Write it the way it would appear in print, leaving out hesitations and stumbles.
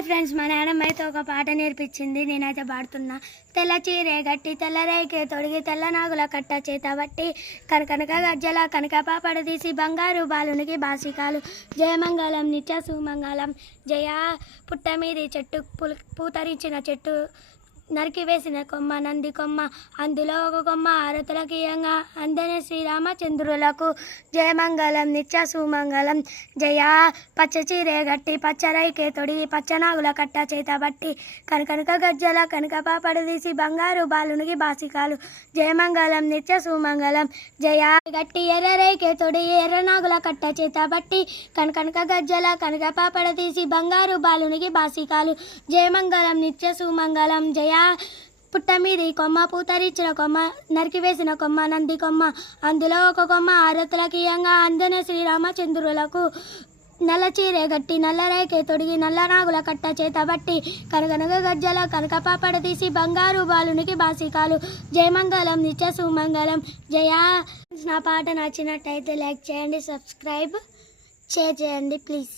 Hi friends, మా నాన్నమ్మ అయితే ఒక పాట నేర్పించింది. నేనైతే పాడుతున్నా. తెల్ల చీరే గట్టి తెల్ల రేకే తొడిగి తెల్ల నాగుల కట్ట చేత బట్టి కనకనక గజ్జల కనక పాపడ తీసి బంగారు బాలునికి బాసికాలు జయమంగళం నిత్య సుమంగళం జయ పుట్ట మీది చెట్టు పూతరించిన చెట్టు నరికి వేసిన కొమ్మ నంది కొమ్మ అందులో ఒక కొమ్మ ఆరతులకీయంగా అందనే శ్రీరామచంద్రులకు జయమంగళం నిత్య సుమంగళం జయ పచ్చ చీరే గట్టి పచ్చరైకే తొడిగి పచ్చనాగుల కట్ట చేత బట్టి కనకనక గజ్జల కనక పాపడు తీసి బంగారు బాలునికి బాసికాలు జయమంగళం నిత్య సుమంగళం జయ గట్టి ఎర్రరైకే తొడిగి ఎర్రనాగుల కట్ట చేత బట్టి కనకనక గజ్జల కనక పాపడ తీసి బంగారు బాలునికి బాసికాలు జయమంగళం నిత్య సుమంగళం జయ పుట్ట మీది కొమ్మ పూతరిచిన కొమ్మ నరికివేసిన కొమ్మ నంది కొమ్మ అందులో ఒక కొమ్మ ఆరతులకీయంగా అందన శ్రీరామచంద్రులకు నల్ల చీరే గట్టి నల్ల రేకే తొడిగి నల్ల నాగుల కట్ట చేత బట్టి కనకనక గజ్జల కనక పాపడ తీసి బంగారు బాలునికి బాసికాలు జయమంగళం నిత్య సుమంగళం జయ. నా పాట నచ్చినట్టయితే లైక్ చేయండి, సబ్స్క్రైబ్ షేర్ చేయండి ప్లీజ్.